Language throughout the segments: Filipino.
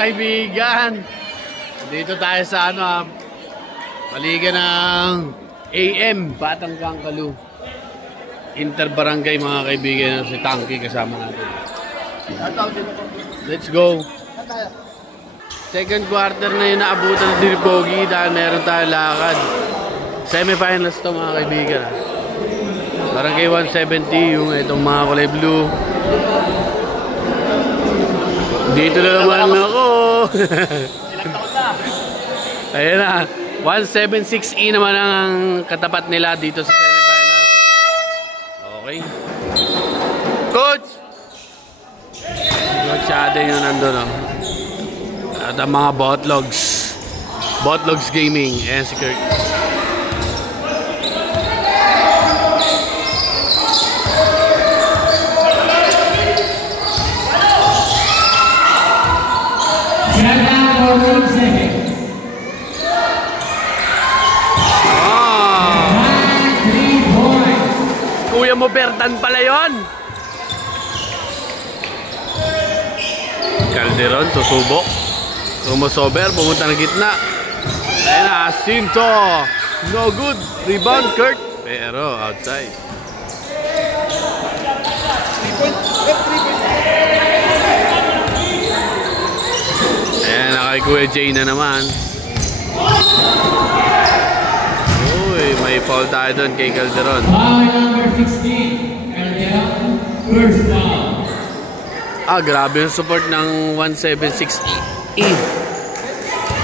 kaibigan. Dito tayo sa Paligan ng AM, Batang Kalu. Interbarangay mga kaibigan, si Tanky kasama natin. Let's go. Second quarter na yung naabutan ng Pogi dahil meron tayo lakad. Semifinals to mga kaibigan. Barangay 170 yung itong mga kulay blue. Dito na naman ako. Ayan na. 176E naman ang katapat nila dito sa semifinals. Okay. Coach! Coach Aden yung nandun. At ang mga Botlogs. Botlogs Gaming. Ayan si Kirk. Kuya mo Bertan pala yun. Calderon susubok. Rumosober, pumunta ng gitna. Ayan na, Asinto. No good. Rebound, Kurt. Pero outside. Ayan na kay Kuya Jay na naman. Uy, may foul tayo doon kay Calderon. Foul number 16. Calderon, first foul. Grabe yung support ng 176E.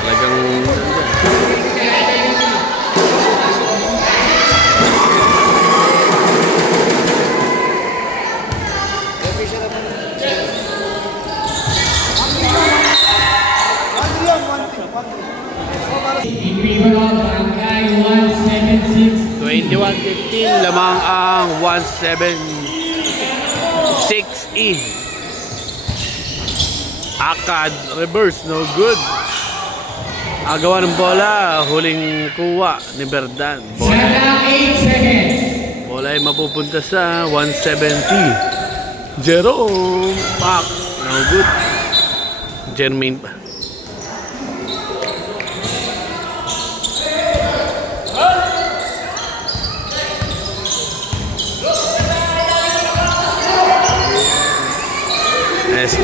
Talagang in favor of Barangay 176. 21-15 lamang ang 176E. Akad, reverse, no good. Agawa ng bola, huling kuha ni Berdan. Bola 8 seconds. Bola ay mapupunta sa 170. Jerome, pak, no good. Jermaine pa.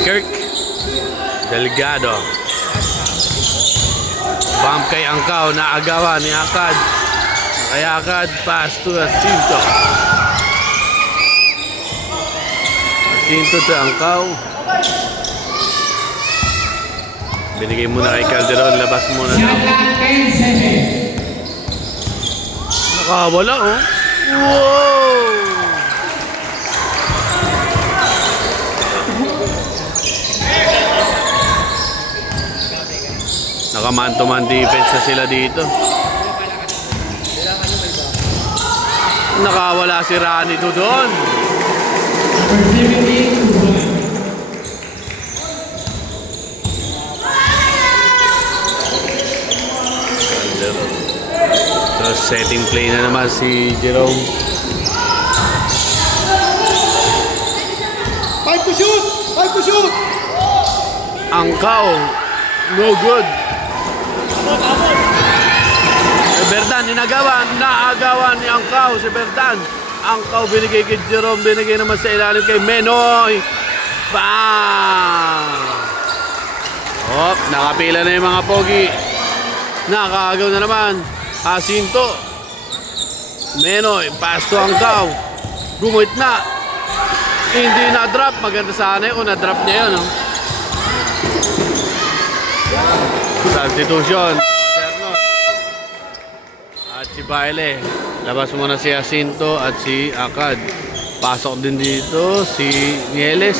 Kirk Delgado. Bump kay Angkaw na agawa ni Akad. Kaya Akad pass to Asinto. Asinto to Angkaw. Binigay muna kay Calderon. Labas muna. Nakawala oh. Wow! Naka-man-to-man defense na sila dito. Nakawala si Rani doon. So setting play na naman si Jerome. 5 to shoot! 5 to shoot! Angkaw, no good. Berdan, naagawan ni Angkaw si Berdan. Angkaw binigay kay Jerome, binigay naman sa ilalim kay Menoy. Bang! Hop, nakapila na yung mga pogi. Nakaagaw na naman. Asinto. Menoy, pass to Angkaw. Gumuhit na. Hindi na-drop. Maganda sana yun kung na-drop niya yun. Substitution. At si Baile. Labas muna si Jacinto at si Akad. Pasok din dito si Nieles.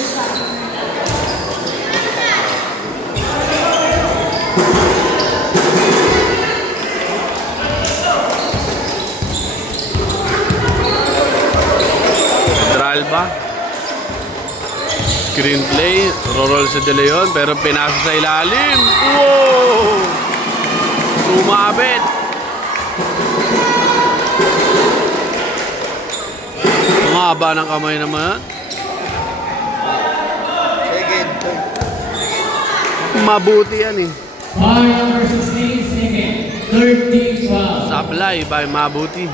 Pedralba. Screenplay. Roll si De Leon pero pinasa sa ilalim. Wow! Sumabit. Ang haba ng kamay naman. Second. mabuti yan eh. Foul number 16, second. 30 foul. Sablay by mabuti.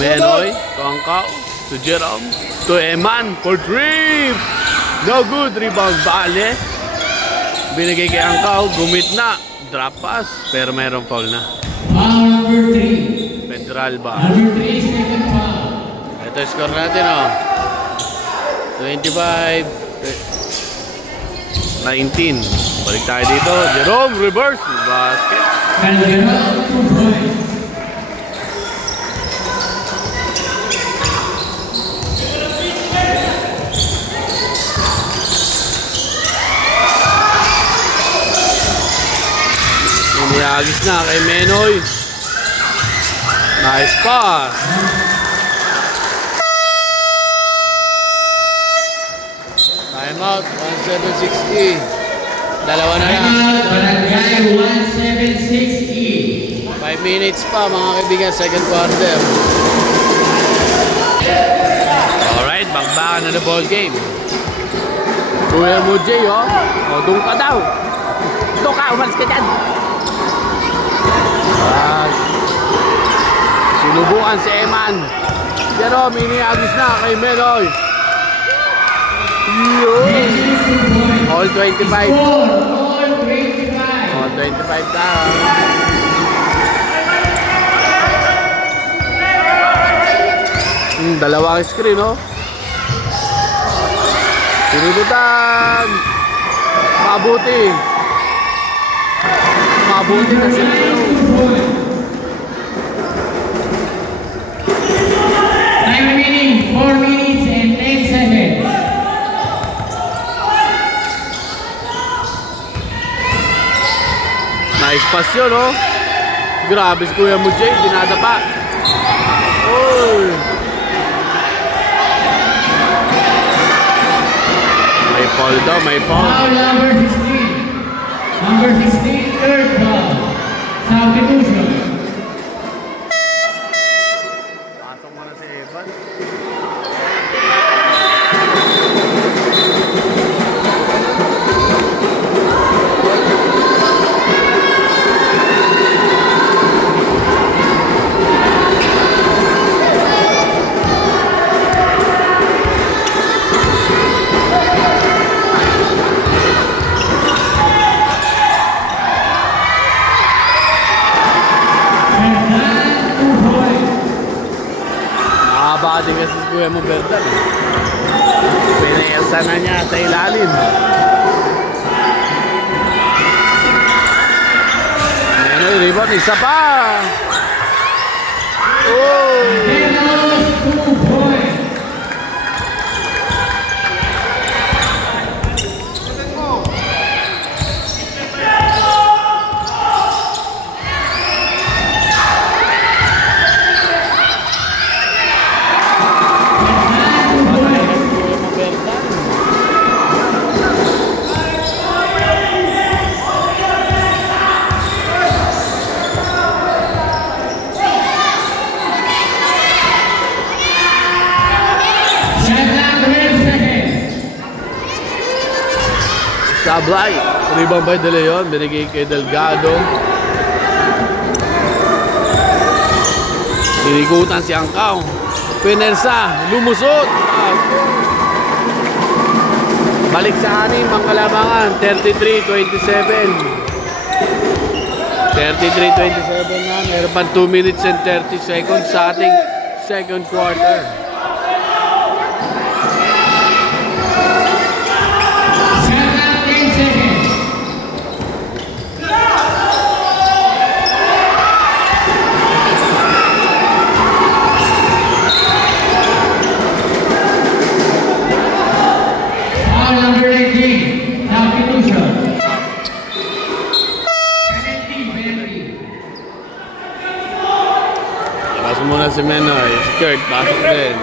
Menoy, to Angkaw, to Jerome, to Eman for 3. No good, rebound Bale. Binigay kay Angkaw, gumit na. Drop pass, pero mayroong foul na. Foul number 3. Federal ba? Number 3, second foul. Ito yung score natin, oh. 25, 19. Balik tayo dito. Jerome, reverse, basket. Calderon, 2 points. Iniyagis na kay Menoy. Nice pass. Time out, 1760. Dalawa na lang. Barangay 176E. 5 minutes pa mga kaibigan, second quarter. Alright, bagbakan na the ball game. Kuya mo Jay, oh. O, doon ka daw. Doon ka, umalis ka dyan. Sinubukan si Eman. Pero miniagis na kay Menoy. All 25. All 25. All 25 daw. Dalawang screen, oh. Sinibutan. Mabuti. Mabuti na sila. Time remaining 4 minutes and 10 seconds. Nice pass yun, oh. Grabe si Kuya Mujay, dinadapa. Oy. May foul daw, may foul. Foul number 16. Number 16, third foul. Substitution. Pasok mo na si Evan. Nakabaka din kasi si Kuya mo Berdal. Pinayasa na niya sa ilalim. Menoy, rebound, isa pa. Oh! Menos 2 points. Sablay, rebound by De Leon, binigay kay Delgado. Tinigutan si Angkaw. Pinersa, lumusot. Balik sa anim ang kalamangan, 33-27. 33-27 na, meron pa 2 minutes and 30 seconds sa ating second quarter. Pasok muna si Menoy. Skirt, pasok din.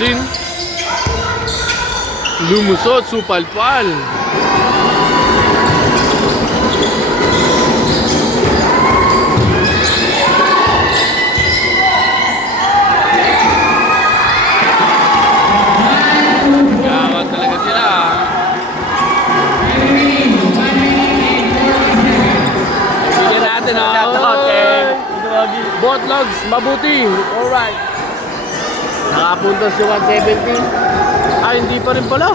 Agustin. Lumusot, supalpal. Gawat talaga sila. Sige natin, Botlogs, mabuti. Alright. Nakapunta si 170. Ah, hindi pa rin pala.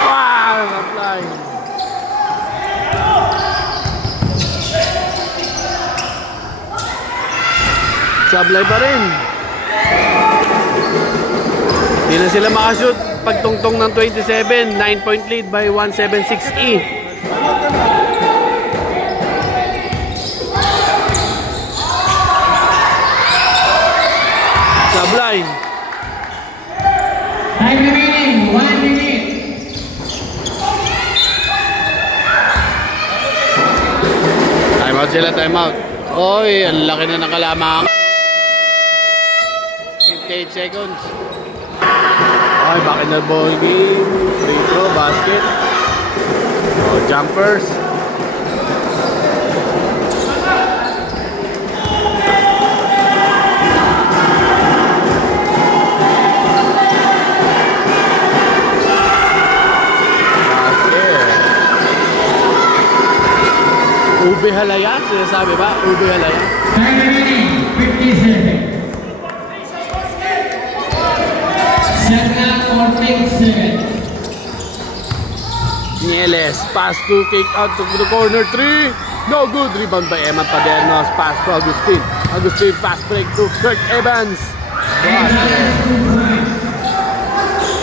Wow, apply. Sablay pa rin. Hindi na sila makashoot. Pagtungtong ng 27, 9-point lead by 176E. Sablay. Time remaining, 1 minute. Time out sila, time out. Oy, ang laki na ng kalamangan. 58 seconds. Oy, back in the ball game. Free throw, basket. Oh, jumpers. Ube halaya, sinasabi ba? Ube halaya. Time remaining, 50 seconds. Shot clock for 10 seconds. Nieles, pass to kick out to the corner 3. No good. Rebound by Eman Padernos. Pass to Agustin. Agustin, pass break to Kurt Evans.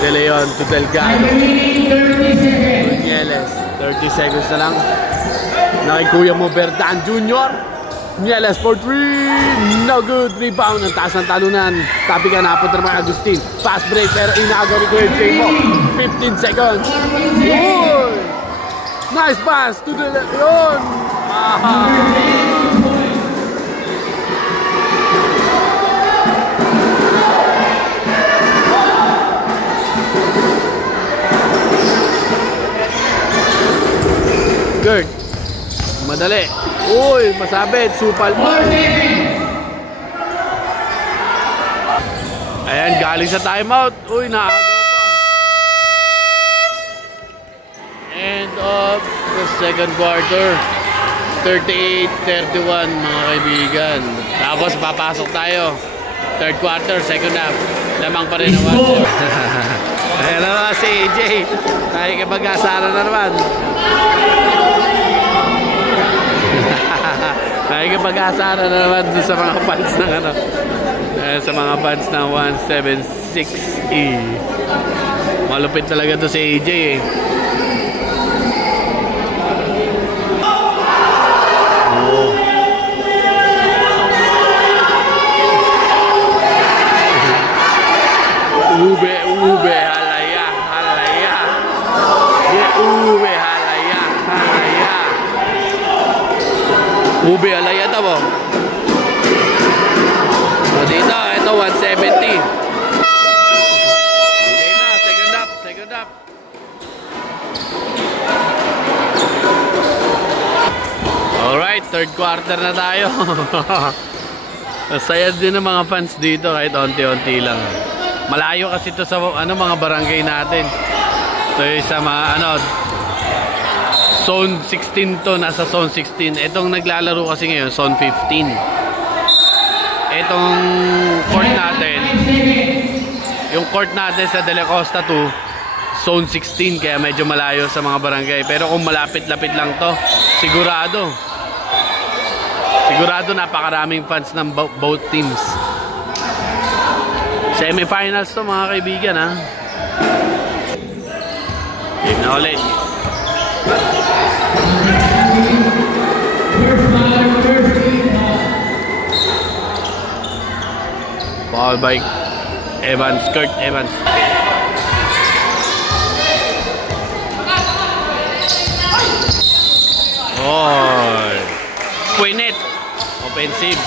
De Leon to Delgado. Time remaining, 30 seconds. Nieles, 30 seconds na lang. Nakikuya mo Berdan Jr. Nieles for 3. No good. Rebound. Ang taas ng talunan. Tapi ka napunta naman Agustin. Fast break pero inaagaw ni Kuya Jay mo. 15 seconds. Uy! Nice pass to the Leon. Gert. Madali. Uy, masabit. Supal pa. Ayan, galing sa timeout. Uy, naagaw pa. End of the second quarter. 38-31 mga kaibigan. Tapos papasok tayo. Third quarter, second half. Lamang pa rin naman. Ayan na naman si AJ. Nakikipag-asara na naman. Nakikipag-asara na naman dun sa mga fans ng ano. Sa mga fans ng 176E. Malupit talaga to si AJ eh. Oh. Ube, ube, halaya, halaya. Ube, halaya, halaya. Ube, halaya ito mo. So dito, ito 170. Okay na, second up, second up. Alright, third quarter na tayo. Masaya din ng mga fans dito kahit onti-onti lang. Malayo kasi ito sa ano, mga barangay natin. Ito yung sa mga ano, zone 16 to, nasa zone 16. Itong naglalaro kasi ngayon, zone 15. Itong court natin, yung court natin sa De La Costa 2, zone 16, kaya medyo malayo sa mga barangay. Pero kung malapit-lapit lang to, sigurado napakaraming fans ng both teams. Semifinals to mga kaibigan ha. Game na ulit. Ball by Evans, Kurt Evans. Oh, Quinet. Offensive.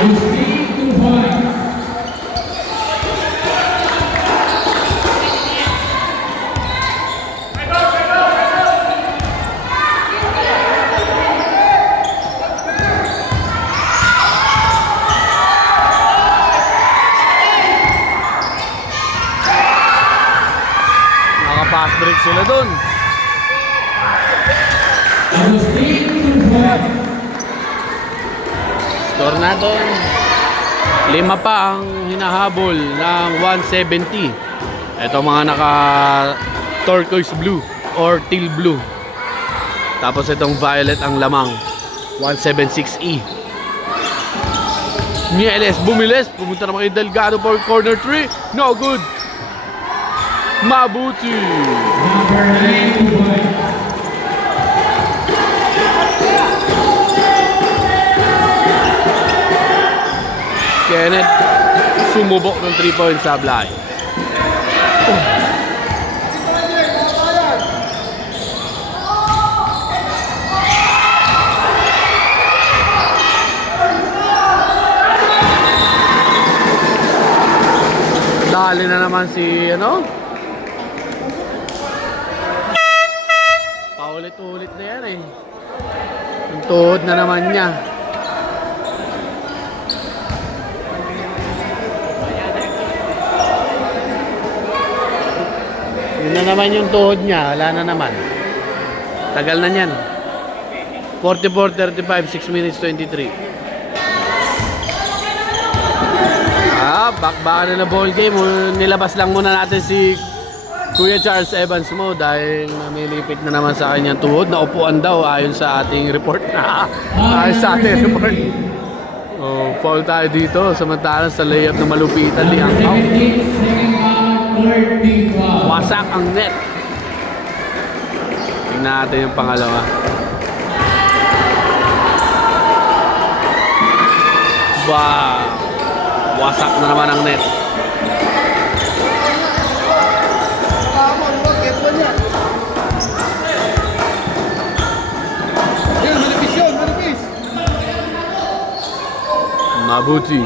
Agustin, 2 points. Naka-fast break sila dun. Agustin, 2 points. Score natin. 5 pa ang hinahabol ng 170. Ito mga naka turquoise blue or teal blue. Tapos itong violet ang lamang. 176E. Nieles bumilis. Pumunta naman kay Delgado for corner 3. No good. Mabuti. Number 9, 2 points. Kenneth sumubok ng 3 points sablay. Dali na naman si ano? Paulit-ulit na yan eh. Ang tuhod na naman niya. Yun na naman yung tuhod niya, wala na naman. Tagal na niyan. 44-35, 6 minutes 23. Baka na ball game. Nilabas lang muna natin si Kuya Charles Evans mo dahil namilipit na naman sa kanyang tuhod. Naupuan daw ayon sa ating report na. Ayon sa ating report. Oh, foul tayo dito. Samantalang sa layup na malupitan ni Angkaw. Wasak ang net. Tingnan natin yung pangalawa. Wow. Wasak na naman ang net. Mabuti.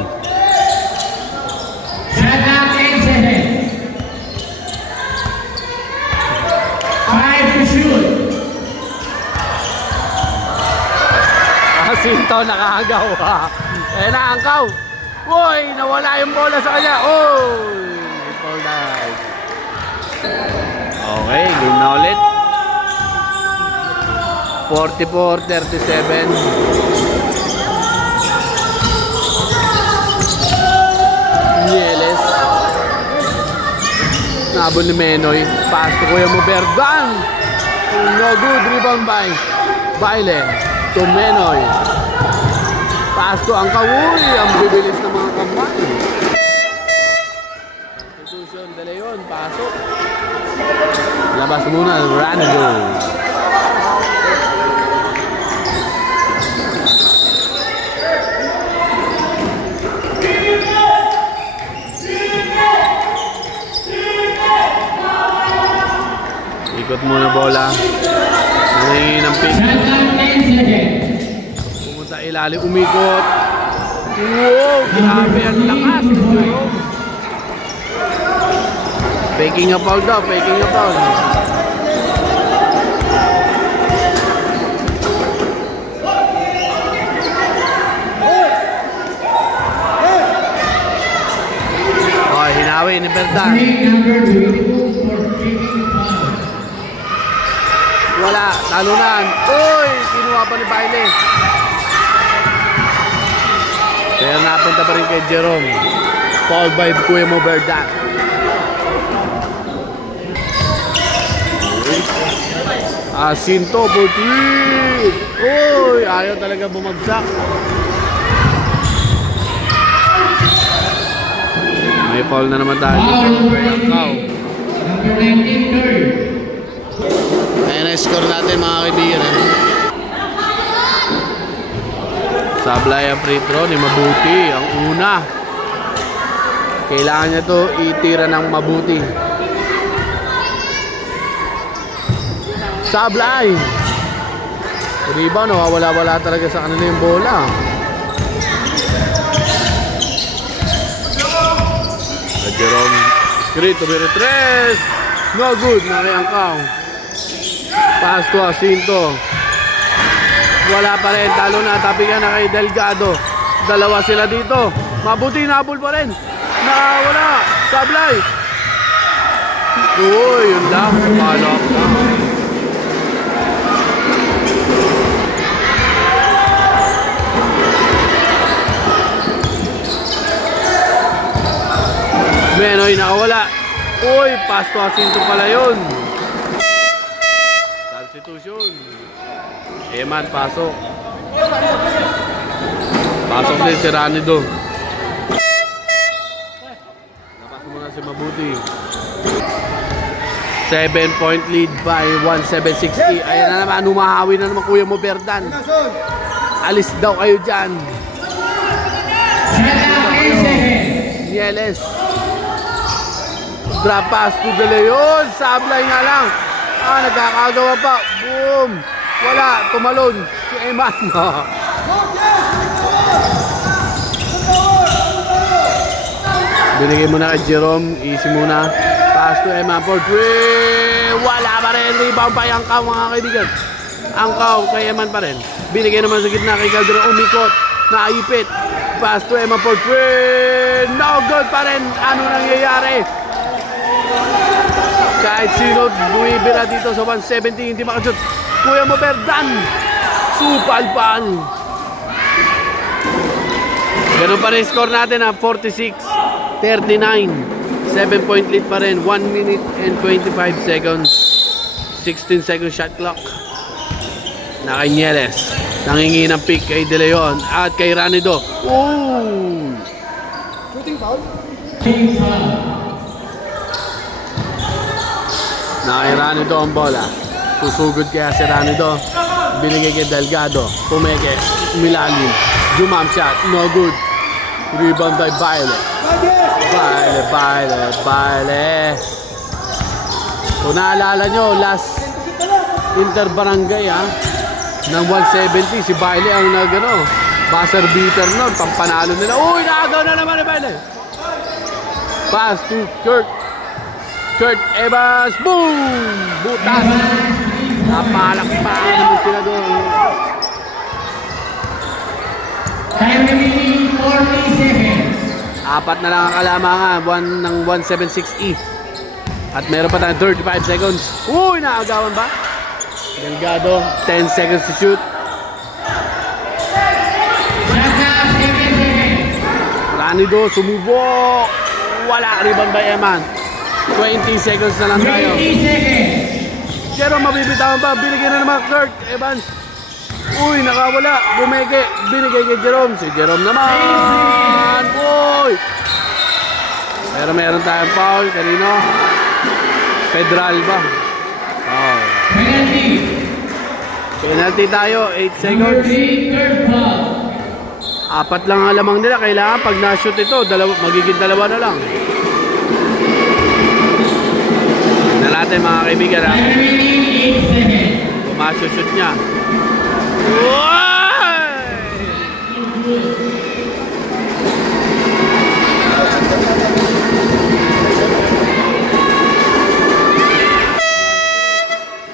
Sinto nakahagaw. Eh na Angkaw. Uy, nawala yung bola sa kanya. Uy, foul dive. Okay, game na ulit. 44-37. Nieles. Nabol ni Menoy. Pass to Kuya Muberdan. No good. Rebound by Baile to Menoy. Pass to Angkaw. Uy, ang bibilis ng mga kamay. Institution De Leon. Pasok. Labas muna. Rando. Ikot muna bola. Nangingin ng pick. Pumunta ilalim, umikot. Wow, grabe ang lakas. Faking a foul daw, faking a foul. Oh, hinawi ni Berdan. Wala, talunan. Uy, kinuha pa ni Baile. Kaya napunta pa rin kay Jerome. Foul by Kuya Muberdan. Sinto, buti. Uy, ayaw talaga bumagsak. May foul na naman tayo. Number 19, third. Ayan ang score natin mga kaibigan. Sablay ang free throw ni Mabuti. Ang una. Kailangan niya to itira ng mabuti. Sablay. Rebound, nawawala-wala talaga sa kanila yung bola. Jerome. Screen to Beretres. No good. Nakiangkaw. Pass to Jacinto. Wala pa rin. Talo na. Tapingan na kay Delgado. Dalawa sila dito. Mabuti. Nabol pa rin. Nakawala. Sablay. Uy, yun lang. Follow up lang. Menoy nakawala. Uy, pass to Jacinto pala yun. Substitution. Eman, pasok. Pasok din si Ranido. Napasok muna si Mabuti. 7-point lead by 176E. Ayan na naman, humahawi na naman kuya mo, Berdan. Alis daw kayo dyan. Nieles. Drop pass to De Leon. Sablay nga lang. Nagkakagawa pa. Boom. Wala. Tumalon. Si Eman. Binigay muna kay Jerome. Easy muna. Pass to Eman for 3. Wala pa rin. Rebound pa yung Angkaw, mga kaibigan. Angkaw kay Eman pa rin. Binigay naman sa gitna kay Calderon. Umikot. Naipit. Pass to Eman for 3. No good pa rin. Ano nangyayari? Kahit sino buwibira dito sa 170, hindi makashoot. Kuya mo, Berdan. Supal-pal. Ganun pa rin score natin, 46-39. 7-point lead pa rin. 1 minute and 25 seconds. 16 seconds shot clock. Na kay Nieles. Nangingi ng pick kay De Leon at kay Ranido. Ooh! Shooting foul? Shooting foul. Kay Ranido ang bola. Susugod kaya si Ranido. Binigay kay Delgado. Pumeke. Milalim. Jumam shot. No good. Rebound by Baile. Baile. Kung naalala nyo, last Inter-Barangay ng 170, si Baile ang buzzer beater nun. Pampanalo nila. Uy, nakagaw na naman ni Baile. Pass to Kurt Evans. Boom! Butas. Napalakpakan naman sila doon. Time remaining 40 seconds. Apat na lang ang kalamangan. One ng 176E. At meron pa tayong 35 seconds. Uy! Naagawan ba? Delgado. 10 seconds to shoot. Ranido. Sumubok. Wala. Rebound by Eman. 20 seconds na lang tayo. 20 seconds. Pero mabibitawan pa. Binigay na naman Kurt Evans. Uy, nakawala. Bumeke. Binigay kay Jerome. Si Jerome naman. Uy! Pero meron tayong foul. Kanino? Federal ba? Oh. Penalty tayo. 8 seconds. Apat lang ang lamang nila. Kailangan pag na-shoot ito, magiging dalawa na lang. Natin mga kaibigan kung masushoot niya.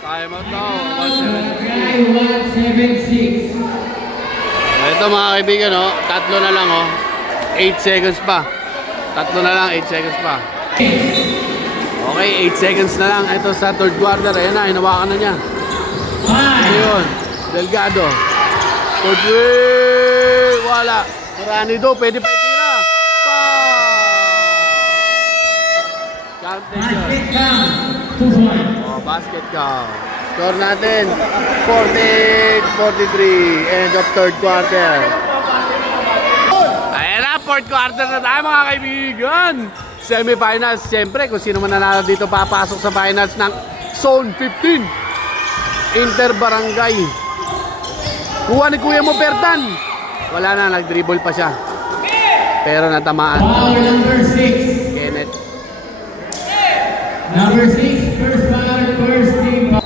Time out now. 176. Ito mga kaibigan, tatlo na lang, 8 seconds pa. Tatlo na lang, 8 seconds pa. Okay, 8 seconds na lang. Ito sa third quarter. Ayan na, hinawakan na niya. Ayun, Delgado. Third way. Wala. Ranido, pwede pa itira. Basket count. 2-1. Basket count. Score natin, 48-43. End of third quarter. Ayan na, fourth quarter na tayo mga kaibigan. Semifinals, siyempre kung sino man nanalo dito papasok sa finals ng Zone 15 Inter-Barangay. Kuha ni kuya mo, Berdan. Wala na, nag-dribble pa siya. Pero natamaan. Foul number 6. Kenneth. Number 6, first foul, first team.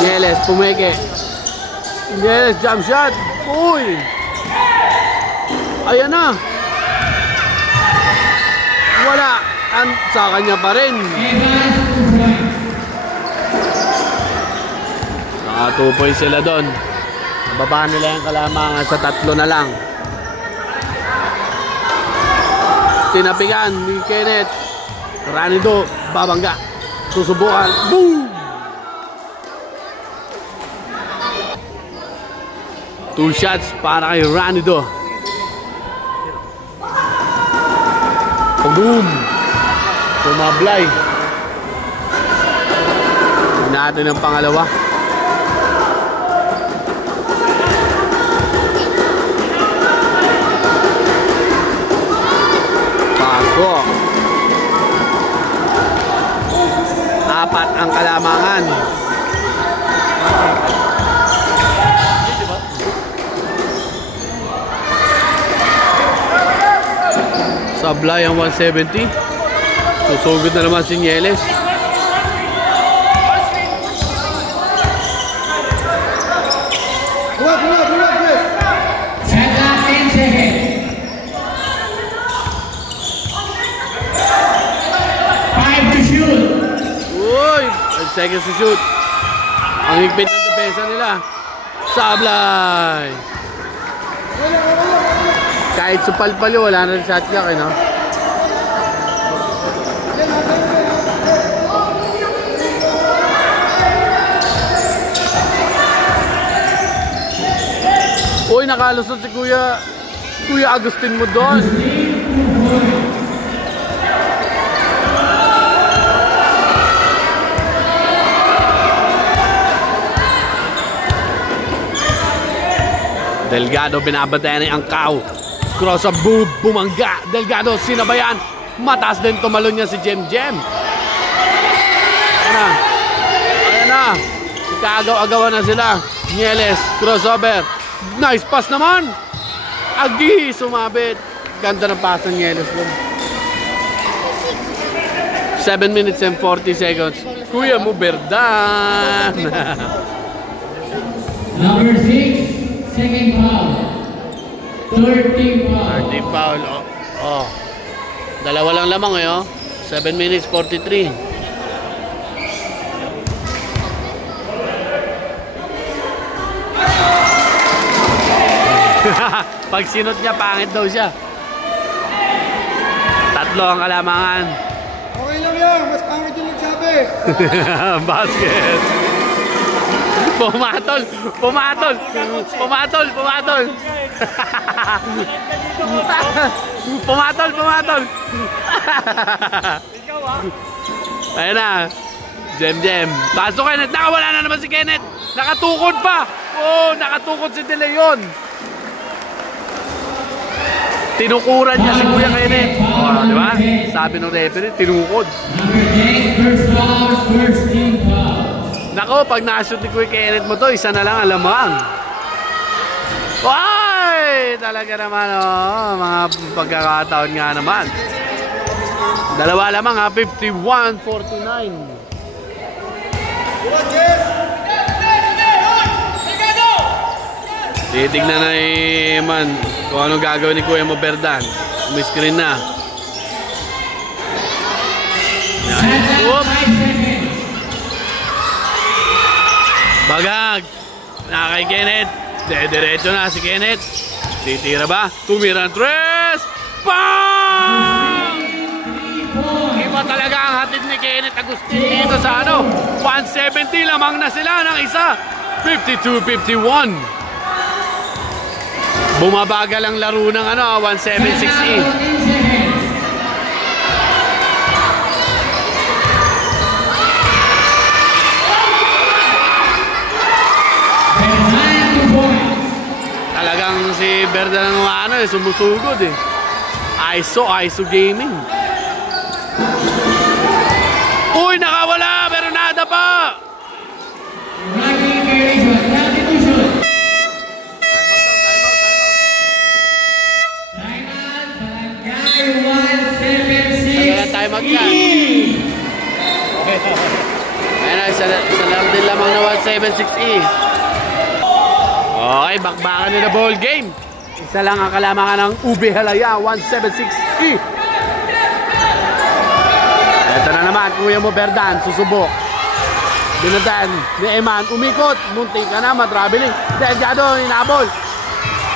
Nieles, pumeke. Nieles, jump shot. Uy! Ayan na. Wala. Sa kanya pa rin. Naka 2 points sila doon. Nababa nila yung kalamangan sa 3 na lang. Tinapigan ni Kenneth. Ranido, babangga. Susubukan. Boom! 2 shots para kay Ranido. Boom! Tumablay. Natin ang pangalawa. Pasok. 4 ang kalamangan. Sablay ang 170. Susugod na naman si Nieles. Uy! 5 seconds to shoot. Ang higpit ng depensa nila. Sablay! Kahit sa palpalo, wala na rin shot clock, eh, no? Uy, nakalusot si Kuya Agustin mo doon. Delgado binabantayan ni Angkaw. Cross up, bumangga. Delgado sinabayan. Mataas din tumalon niya si Jem. Ayan na. Ikaagaw-agawan na sila. Nieles, crossover. Nice pass naman. Agi, sumabit. Ganda ng pass ng Nieles. 7 minutes and 40 seconds. Kuya mo, Berdan. Number 6, second foul. 13 foul. 13 foul. Oh. Dalawa lang lamang eh, oh. 7 minutes 43. Pag sinot niya, pangit daw siya. 3 ang kalamangan. Okay lang yan. Mas pangit yung nagsabi. Basket. Pumatol. Ayan na. Jem. Pasok Kenneth. Nakawala na naman si Kenneth. Nakatukod pa. Oh, nakatukod si De Leon. Tinukuran niya si Kuya Kenneth. Oh, di ba? Sabi ng referee, tinukod. Number 10, first team foul. Nako, pag nashoot ni Kuya Kenneth mo to, isa na lang alamang. Ay! Talaga naman, oh. Mga pagkakataon nga naman. Dalawa lamang, ha? 51-49. Titignan na man kung anong gagawin ni Kuya Berdan. Umiscreen na. Whoop! Bagag! Kay Kenneth. Diretso na si Kenneth. Titira ba? Tumira ang tres! Bang! Iba talaga ang hatid ni Kenneth Agustin dito sa 170 lamang na sila ng isa. 52-51. Bumabagal ang laro ng 176E. Talagang si Berdan ng sumusugod eh. ISO gaming. Uy, nakawala pero nada pa. Timeout yan. Ayan na, isa lang din lamang na 176E. Okay, bakbakan nila ball game. Isa lang ang kalamangan ng Ube Halaya, 176E. naman, kuya mo Berdan, susubok. Binatan ni Eman, umikot, muntik ka na, matraveling. Delgado, inabol.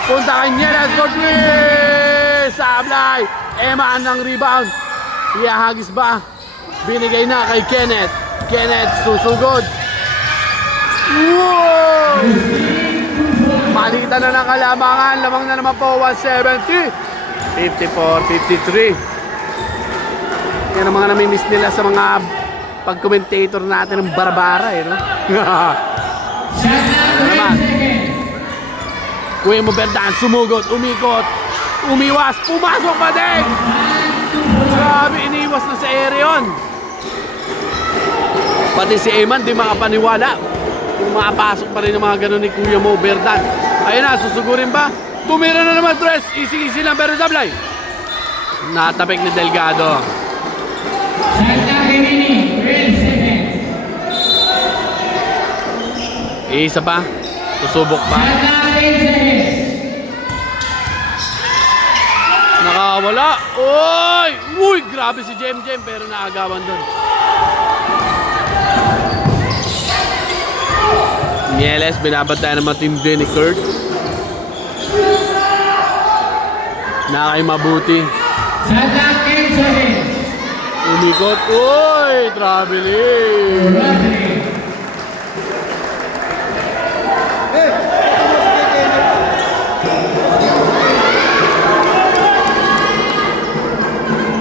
Punta kay Nieles, Godwin! Sablay! Eman ng rebound. Iahagis ba? Binigay na kay Kenneth. Kenneth, susugod. Wow! Palitan na ng kalamangan. Lamang na naman po, 170. 54-53. Yan ang mga namimiss nila sa mga pag-commentator natin ng Barbara, no? Ano naman? Kuya mo Berdan, sumugod, umikot, umiwas, pumasok pa din! Grabe, iniwas na sa area yun. Pati si Eman, di makapaniwala. Kung makapasok pa rin ng mga ganun ni Kuya mo Berdan. Ayun na, susugurin ba? Tumira na naman, Tres. Easy lang, pero sablay. Natapik ni Delgado. Isa pa. Susubok pa. Nakawala. Uy! Uy! Grabe si Jem pero naagawan doon. Nieles, binabatayan ng matindi ni Kurt. Nakay mabuti. Umikot. Uy! Traveling.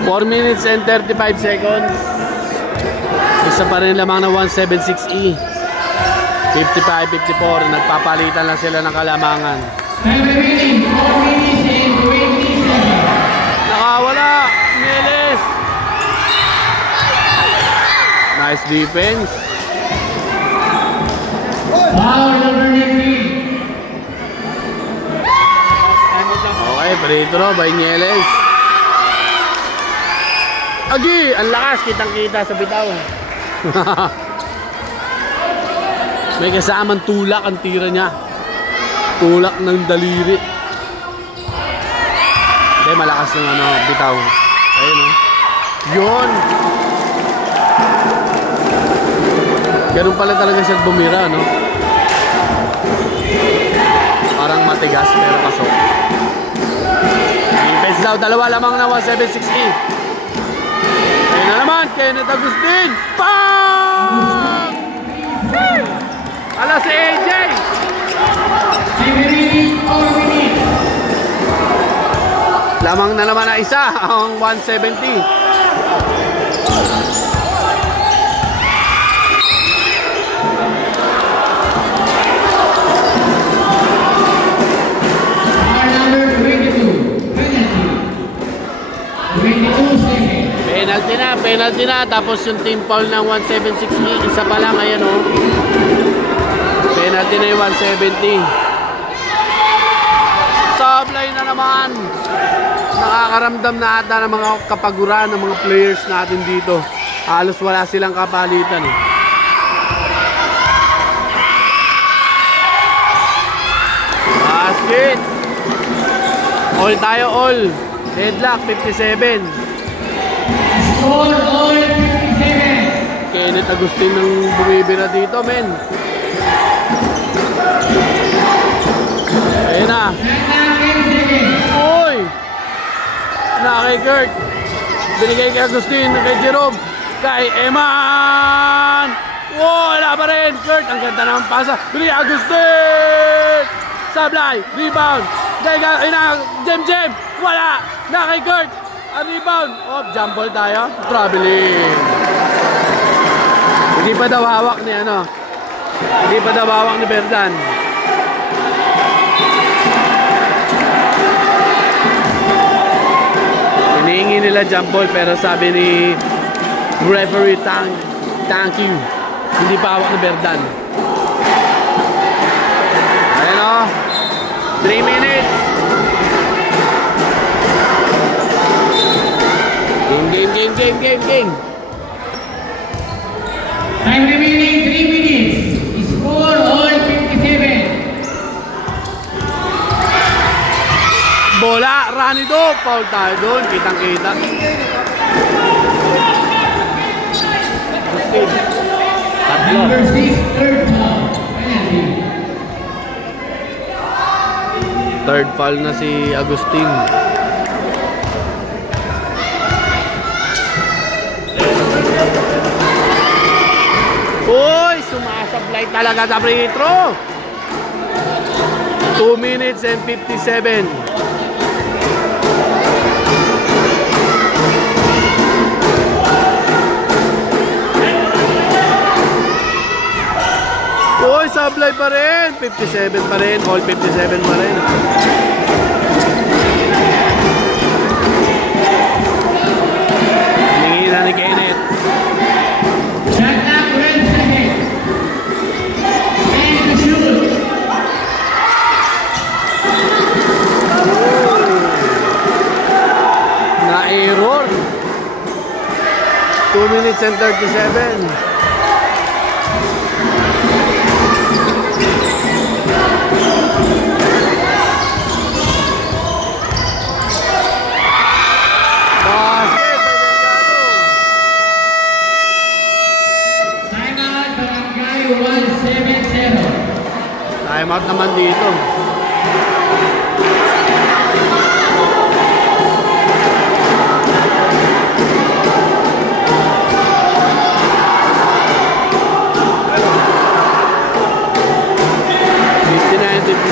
Four minutes and 35 seconds. Isa pa rin lamang na 176E. 55-54. Nagpapalitan lang sila ng kalamangan. Nakawala. Nieles. Nice defense. Okay, free throw by Nieles. Agi, ang lakas, kitang-kita sa bitaw. May kasamang tulak ang tira niya. Tulak ng daliri. Hindi, malakas yung bitaw. Ayun, no? Yun. Ganun pala talaga siya bumira, no? Parang matigas, pero pasok. Defense daw, dalawa lamang na 176E. Ayun na naman, Kenneth Agustin. Bang! Ala si AJ. Lamang na naman na isa, ang 170. Penalty na, tapos yung team foul ng 176E, isa pa lang, ayan o. Penalty na yung 170. Sablay na naman. Nakakaramdam na ata ng mga kapaguran ng mga players natin dito. Halos wala silang kapalitan eh. Basket. All tayo, all. Headlock, 57. All 57. Kenneth Agustin ng bumibira dito, men. Ayun na. Uy! Na kay Kurt. Binigay kay Agustin, kay Jerome, kay Eman. Wow, wala pa rin. Kurt, ang ganda naman pasa. Binigay Agustin. Sablay, rebound. Ayun na, Jem. Wala. Na kay Kurt. Ang rebound. Oh, jump ball tayo. Traveling. Hindi pa daw hawak ni Hindi pa daw hawak ni Berdan. Hinihingi nila jump ball pero sabi ni referee, thank you. Hindi pa hawak ni Berdan. Ayan o. 3 minutes. Game. Time remaining 3 minutes. Score all 57. Bola, Ranido. Foul tayo doon. Kitang-kita. Agustin. Tatlo. Number 6, third foul. Penalty. Third foul na si Agustin. Uy! Sumasablay talaga sa free throw. 2 minutes and 57. Uy! Sablay pa rin. 57 pa rin. All 57 pa rin. Hingin na ni Kenneth. Shot clock 12 seconds. And to shoot. Na-error. 2 minutes and 37. Timeout, Barangay 170. Timeout naman dito.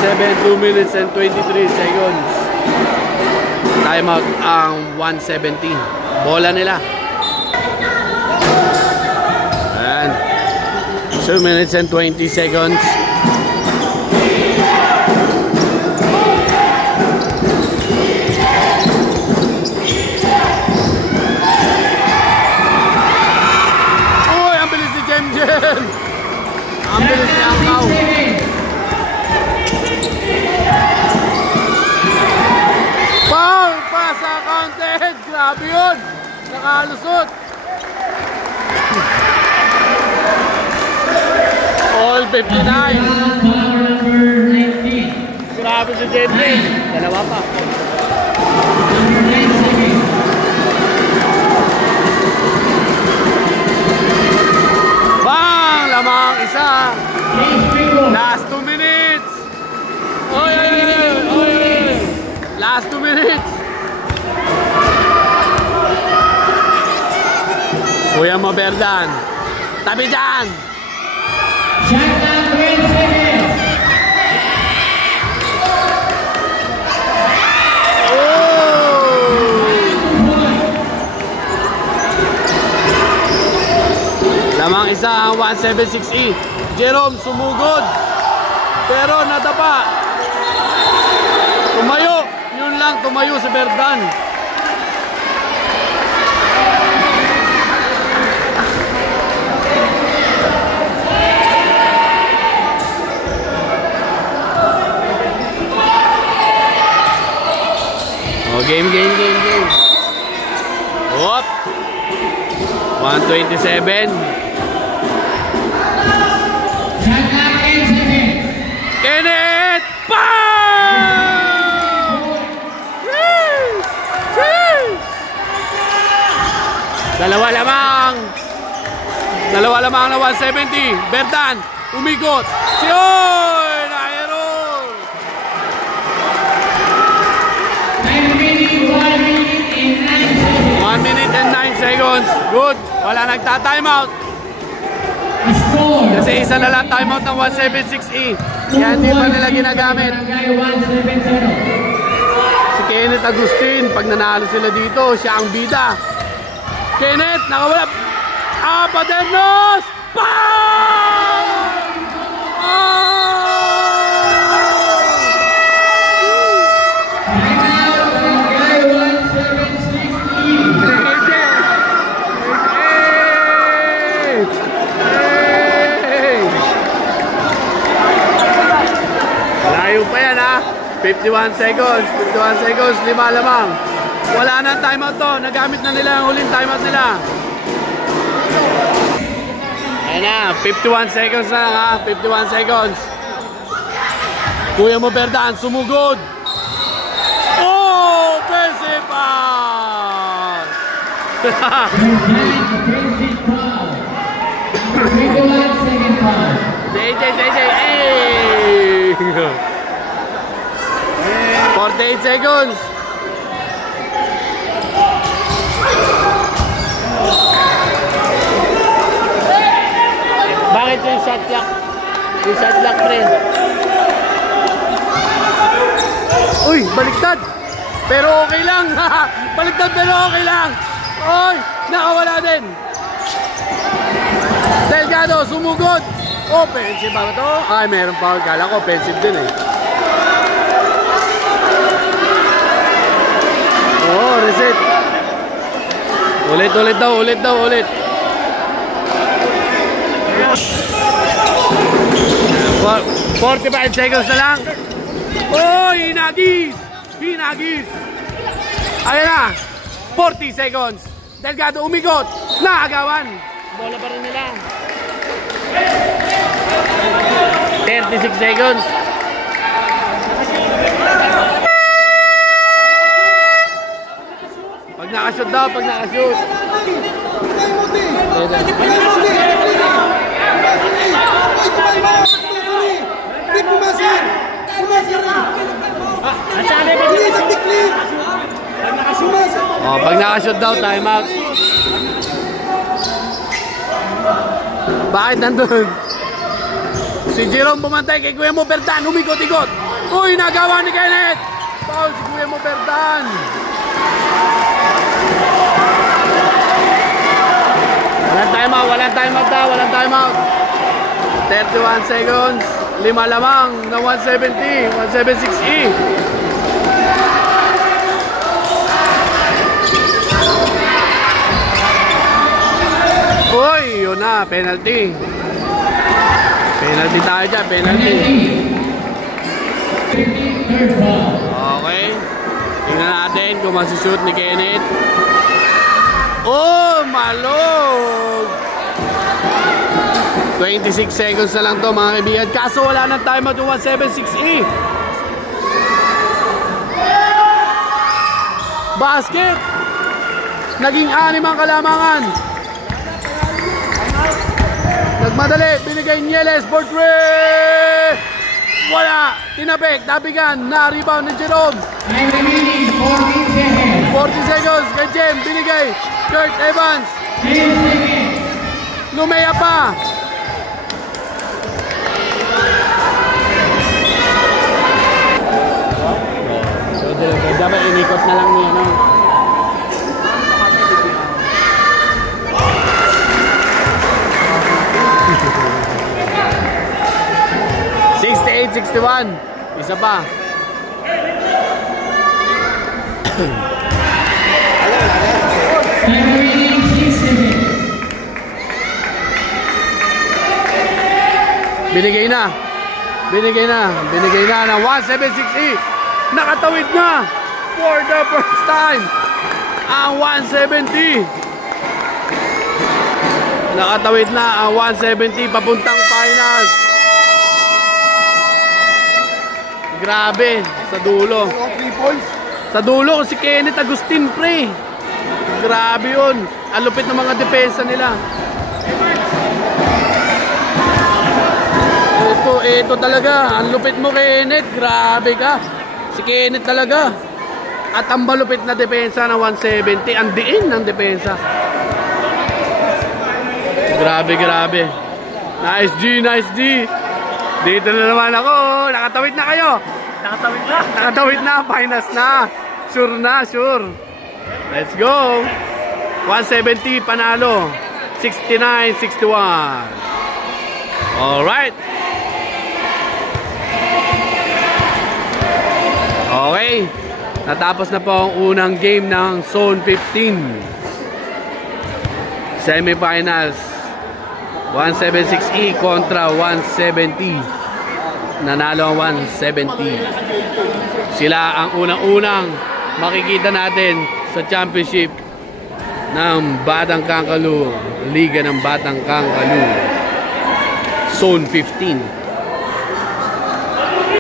Seven, 2 minutes and 23 seconds. Timeout ang 117. Bola nila. Ayan. 2 minutes and 20 seconds. Uy, ang bilis ni Jem Jem. Ang bilis ni Angkaw. Foul pa sa counted. Grabe yun. Nakalusot. All 59. Foul number 19. Grabe si Jeffrey. Dalawa pa. Number 9 seconds. Bang! Lamang isa. James Rico. Last 2 minutes. Oy, oy, oy, oy. Last 2 minutes. Kuya mo, Berdan. Tabi dyan. Shot clock 12 seconds. Lamang isa ang 176E. Jerome sumugod. Pero nadapa. Tumayo. Yun lang, tumayo si Berdan. Oh, game. Hop. 127. Shot clock 10 seconds. Kenneth! Bang! Dalawa lamang na 170. Berdan, umikot. Siyoy! Na-error! 1 minute and 9 seconds. Good. Wala nagta-time out. Score. Kasi isa na lang time out ng 176E. Kaya hindi pa nila ginagamit. Barangay 170. Si Kenneth Agustin, pag nanalo sila dito, siya ang bida. Kenneth, nakawala. Padernos! Bang! Timeout, Barangay 176. Layo pa yan ha. 51 seconds. 51 seconds. 5 lamang. Wala nang timeout to. Nagamit na nila ang huling timeout nila. Ayan na. 51 seconds na lang ha. 51 seconds. Kuya mo Berdan. Sumugod. Oh! Persipan! 21 second foul. JJ, hey! 48 seconds. Bakit yung shot clock? Yung shot clock, pre. Uy, baliktad. Pero okay lang. Baliktad pero okay lang. Uy, nakawala din. Delgado, sumugod. Offensive ba ito? Ay, meron foul. Kala ko offensive din eh. Oh, reset. Ulit daw. 45 seconds na lang. Oh, hinagis. Ayan na. 40 seconds. Delgado umigot. Naagawan. Bola pa rin nila. 36 seconds. Pag nakashoot daw, pag nakashoot. Oh, pag nakashoot daw, time out. Bakit nandun? Si Jerome bumantay kay Guillermo Bertan, umikot-ikot. Uy, nagawa ni Kenneth. Foul si Guillermo Bertan. Walang time out. 31 seconds. 5 lamang na 170, 176E. Uy, yun na, penalty. Penalty tayo dyan, penalty. Okay. Tingnan natin kung masushoot ni Kenneth. Oh, malog! 26 seconds na lang to mga kaibigan. Kaso wala ng timeout yung 176E. Basket! Naging 6 ang kalamangan. Nagmadali, binigay Nieles for 3! Wala! Tinapik, tabigan, na-rebound ni Jerome. 40 seconds kay Jem, binigay Kurt Evans. Lumaya pa. Dapat inikot na lang niya, no? Isa pa. Binigay na ng 176E. Nakatawid na for the first time ang 170. Nakatawid na ang 170 papuntang finals. Grabe, sa dulo. Sa dulo si Kenneth Agustin, pre. Grabe yun. Ang lupit ng mga depensa nila. Ito talaga. Ang lupit mo, Kenneth. Grabe ka. Si Kenneth talaga. At ang malupit na depensa ng 170. Ang diin ng depensa. Grabe. Nice G. Dito na naman ako. Nakatawid na kayo. Nakatawid na. Finals na. Sure. Let's go. 170 panalo. 69-61. Alright. Okay. Natapos na po ang unang game ng Zone 15. Semifinals. 176E kontra 170. Nanalo ang 170. Sila ang unang-unang makikita natin sa championship ng Batang Kangkalu, Liga ng Batang Kangkalu Zone 15.